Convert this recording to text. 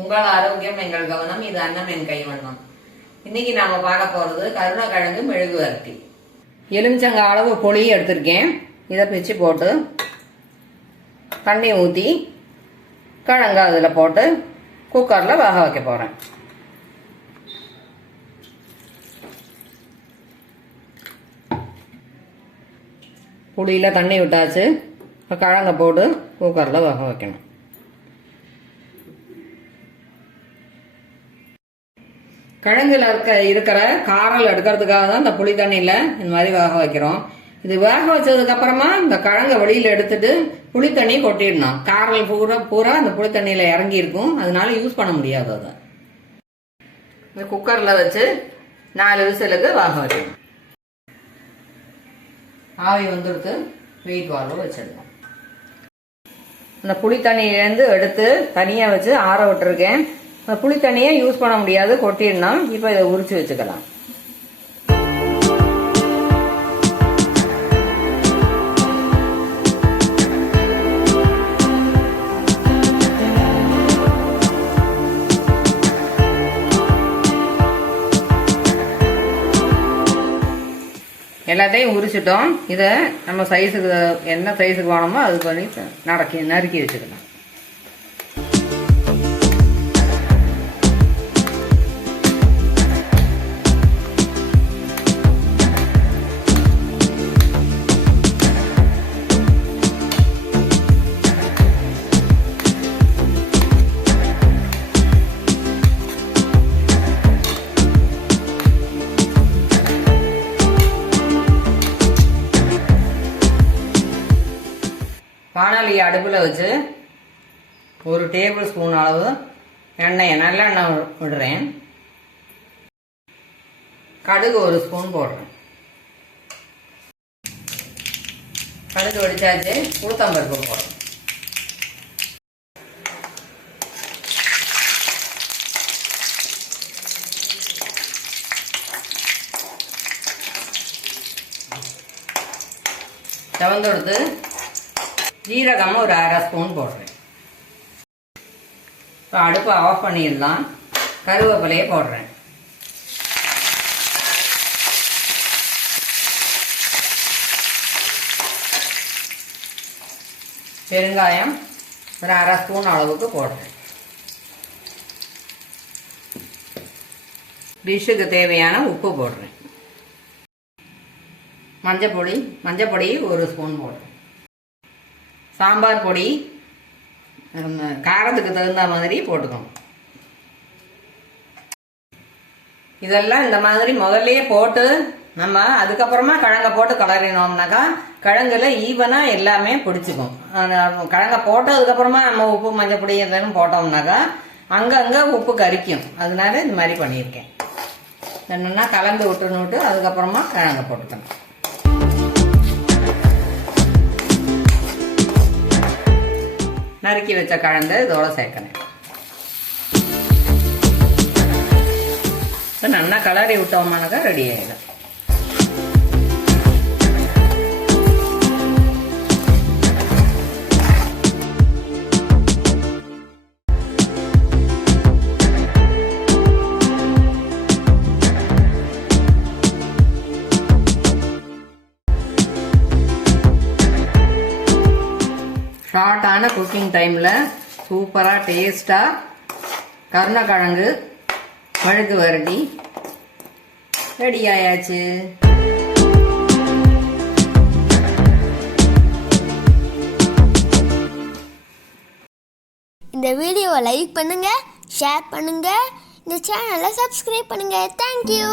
உங்கள் ஆரோக்கியம் எங்கள் கவனம் இது அன்னம் என் கைவண்ணம். இன்னைக்கு நாம பார்க்க போறது கருணக்கிழங்கு மெழுகு வரட்டி எலுமிச்சங்க அளவு புளி எடுத்திருக்கேன். இதை பிச்சு போட்டு தண்ணி ஊற்றி கிழங்கு அதில் போட்டு குக்கரில் வேக வைக்க போகிறேன் புளியில் தண்ணி விட்டாச்சு. கிழங்க போட்டு குக்கரில் வேக வைக்கணும். கிழங்குல இருக்க இருக்கிற காரல் எடுக்கிறதுக்காக தான் இந்த புளி தண்ணியில் இந்த மாதிரி வேக வைக்கிறோம். இது வேக வச்சதுக்கு அப்புறமா இந்த கிழங்கை வெளியில் எடுத்துட்டு புளி தண்ணி கொட்டிடணும். காரல் பூரா பூரா அந்த புளி தண்ணியில் இறங்கி இருக்கும். அதனால யூஸ் பண்ண முடியாது அதை. இந்த குக்கரில் வச்சு நாலு விசிலுக்கு வேக வைக்கணும். ஆவி வந்துடுத்து வெயிட் வால்வு வச்சிடணும். அந்த புளி தண்ணியிலேருந்து எடுத்து தனியாக வச்சு ஆற விட்டுருக்கேன். புளி தண்ணியை யூஸ் பண்ண முடியாது. கொட்டிடணும் இப்போ இதை உரிச்சு வச்சுக்கலாம். எல்லாத்தையும் உரிச்சிட்டோம். இதை நம்ம சைஸுக்கு என்ன சைஸுக்கு வேணுமோ அது பண்ணி நடக்கி நறுக்கி வச்சுக்கலாம். வானொலியை அடுப்பில் வச்சு ஒரு டேபிள் ஸ்பூன் அளவு எண்ணெயை நல்லெண்ணெய் விடுறேன். கடுகு ஒரு ஸ்பூன் போடுறேன். கடுகு வடித்தாச்சு உளுத்தம்பருப்பு போடுறேன். செவந்தெடுத்து ஜீரகம் ஒரு அரை ஸ்பூன் போடுறேன். இப்போ அடுப்பை ஆஃப் பண்ணிடலாம். கருவேப்பிலையை போடுறேன். பெருங்காயம் ஒரு அரை ஸ்பூன் அளவுக்கு போடுறேன். டிஷ்ஷுக்கு தேவையான உப்பு போடுறேன். மஞ்சப்பொடி மஞ்சப்பொடி ஒரு ஸ்பூன் போடுறேன். சாம்பார் பொடி காரத்துக்கு தகுந்த மாதிரி போட்டுக்கணும். இதெல்லாம் இந்த மாதிரி முதல்லயே போட்டு நம்ம அதுக்கப்புறமா கிழங்க போட்டு கலரினோம்னாக்கா கிழங்குல ஈவனா எல்லாமே பிடிச்சிக்கும். அந்த கிழங்க போட்டதுக்கப்புறமா நம்ம உப்பு மஞ்சள் பொடி எதுவும் போட்டோம்னாக்கா அங்கங்க உப்பு கரிக்கும். அதனால இந்த மாதிரி பண்ணியிருக்கேன். என்னன்னா கலந்து விட்டுன்னு விட்டு அதுக்கப்புறமா கிழங்க போட்டுக்கணும். நறுக்கி வச்ச கிழங்கு இதோட சேர்க்கணும். நல்லா கலரி விட்டோமானக்கா ரெடி ஆயிடும். ஷார்ட்டான குக்கிங் டைமில் சூப்பராக டேஸ்ட்டாக கருணக்கிழங்கு மழுகு வரட்டி ரெடி ஆயாச்சு. இந்த வீடியோவை லைக் பண்ணுங்கள் ஷேர் பண்ணுங்கள் இந்த சேனலை சப்ஸ்கிரைப் பண்ணுங்கள் தேங்க்யூ